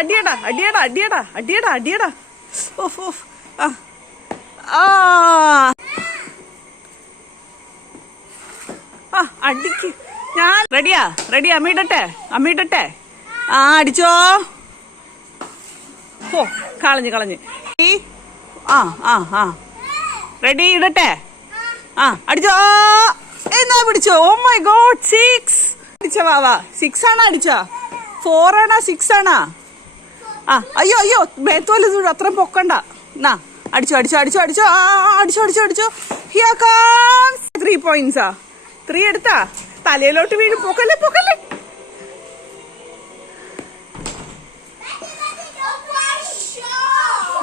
അടിയടാ അടിയടാ അടിയടാ അടിയടാ അടിയടാ. Of of. അടിക്ക്. ഞാൻ റെഡിയാ റെഡി. അമ്മയിടട്ടെ. അടിച്ചോ. ഓ കളഞ്ഞ്. റെഡി ഇടട്ടെ. അടിച്ചോ. എന്നാ പിടിച്ചോ. ഓ മൈ ഗോഡ് 6 അടിച്ച വാവാ. 6 ആണോ അടിച്ച? 4 ആണോ 6 ആണോ? അയ്യോ മേത്തോല് അത്ര പൊക്കണ്ട. എന്നാ അടിച്ചോ. Here comes 3 പോയിന്റ്സാ. 3 എടുത്താ. തലയിലോട്ട് വീഴും. പൊക്കല്ലേ.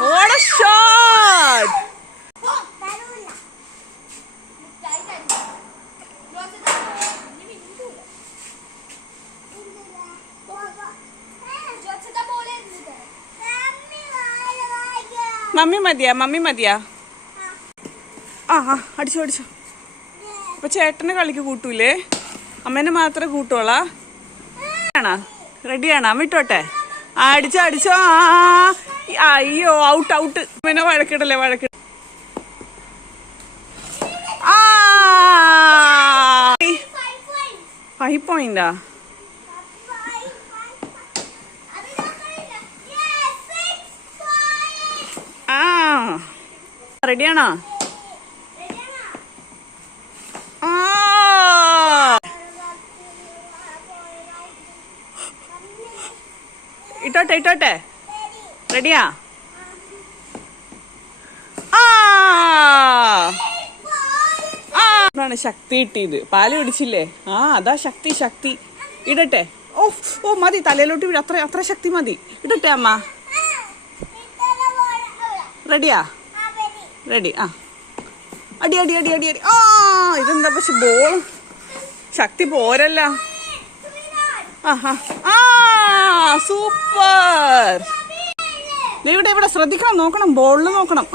What a shot! മമ്മി മതിയാ. അടിച്ചോ. അപ്പൊ ചേട്ടന് കളിക്ക് കൂട്ടൂലേ? അമ്മേനെ മാത്രമേ കൂട്ടോളാ? റെഡിയാണോ? വിട്ടോട്ടെ. അടിച്ചോ. അയ്യോ ഔട്ട്. അമ്മേനെ വഴക്കിടല്ലേ. 5 പോയിന്റാ. റെഡിയാണോ? ഇട്ടോട്ടെ. റെഡിയാ? ശക്തി കിട്ടിയത്. പാല് പിടിച്ചില്ലേ? അതാ ശക്തി. ഇടട്ടെ. ഓ മതി. തലയിലോട്ട് വീഴ. അത്ര ശക്തി മതി. ഇടട്ടെ അമ്മ. റെഡിയാ? റെഡി. അടി. ഇതെന്താ പക്ഷെ ബോൾ ശക്തി പോരല്ല. സൂപ്പർ. ഇവിടെ ശ്രദ്ധിക്കണം. നോക്കണം. ബോളിൽ നോക്കണം.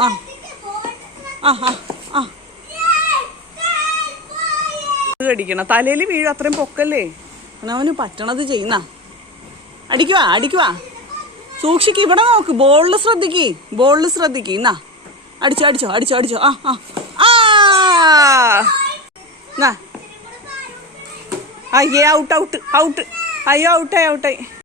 അടിക്കണം. തലയിൽ വീഴും. അത്രയും പൊക്കല്ലേ. അവന് പറ്റണത് ചെയ്യുന്ന. അടിക്കുവാ. സൂക്ഷിക്ക്. ഇവിടെ നോക്ക്. ബോളിൽ ശ്രദ്ധിക്ക്. എന്നാ അടിച്ചോ. അയ്യേ ഔട്ട്. അയ്യോ ഔട്ടായി.